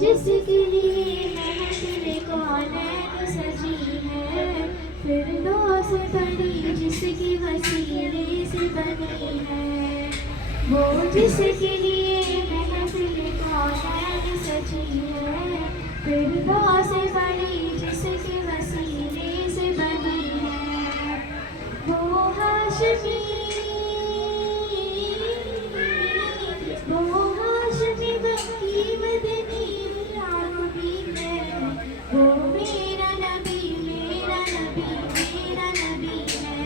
جس کے لیے محفل کونین سجی ہے، فردوس بڑی جس کی وسیلے سے بنی ہے، وہ جس کے لیے محفل کونین سجی ہے، فردوس بڑی جس کے وسیلے سے بنی ہے، وہ ہاشمی بکی مدنی عربی ہے، وہ میرا نبی میرا نبی میرا نبی ہے،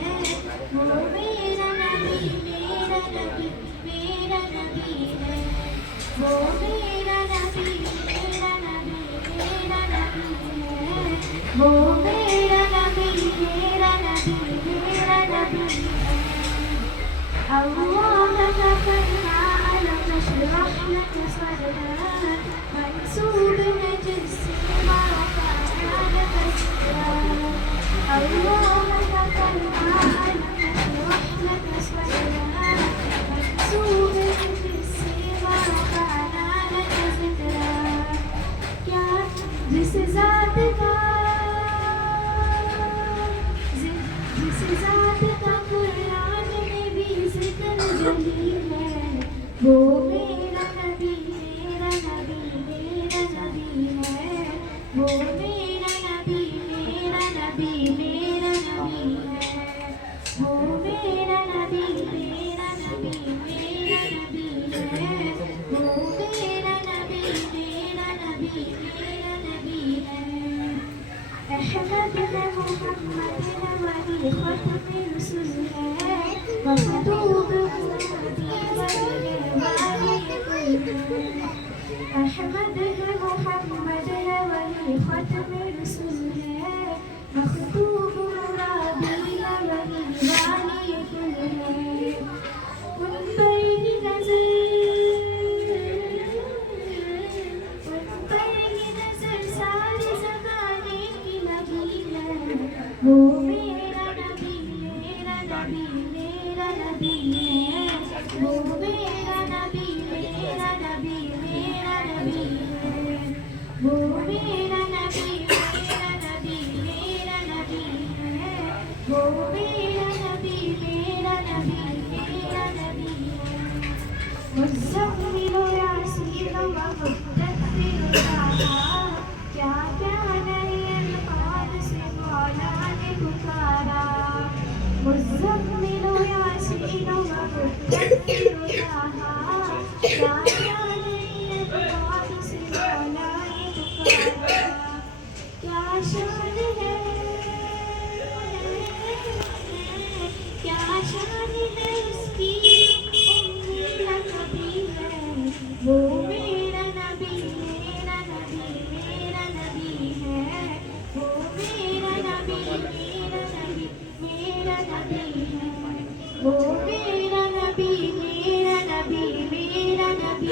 وہ میرا نبی میرا نبی میرا نبی ہے، وہ میرا نبی میرا نبی میرا نبی ہے، وہ میرا نبی میرا نبی میرا نبی ہے۔ اللہ تکلنا ألم نشرح لك صدرك، منسوب ہے جس سے ما رفعنا لك ذکرك، اللہ تکلنا ألم نشرح لك صدرك، منسوب ہے جس سے ما رفعنا لك ذکرك، کیا جس ذات کا قرآن میں بھی ذکر جلیل ہے، وہ میرا نبی میرا نبی میرا نبی ہے، وہ میرا نبی میرا نبی میرا نبی ہے، وہ میرا نبی میرا نبی میرا نبی ہے، وہ میرا نبی میرا نبی میرا نبی ہے۔ احمد ہے محمد ہے ولی ختم رسول ہے، مخطوب محمدی ولی والی کل ہے، احمد ہے محمد ہے ولی ختم رسول ہے، مخطوب مرادی ہے ولی والی کل ہے، ان پر ہی نظر سارے زمانے کی لگی ہے، وہ میرا نبی میرا نبی میرا نبی ہے، وہ میرا نبی میرا نبی میرا نبی ہے، وہ میرا نبی میرا نبی میرا نبی ہے، وہ میرا نبی میرا نبی میرا نبی ہے۔ مزمل یاسین ومدثر طہٰ، کیا کیا نئی الفاظ سے مولا نے پکارا، مزمل یاسین ومدثر طہٰ، کیا کیا نئی الفاظ سے مولا نے پکارا، کیا شان ہے کیا شان ہے اس کی نبی ہے، وہ میرا نبی میرا نبی میرا نبی ہے، وہ میرا نبی میرا نبی میرا نبی ہے، وہ میرا نبی میرا نبی میرا نبی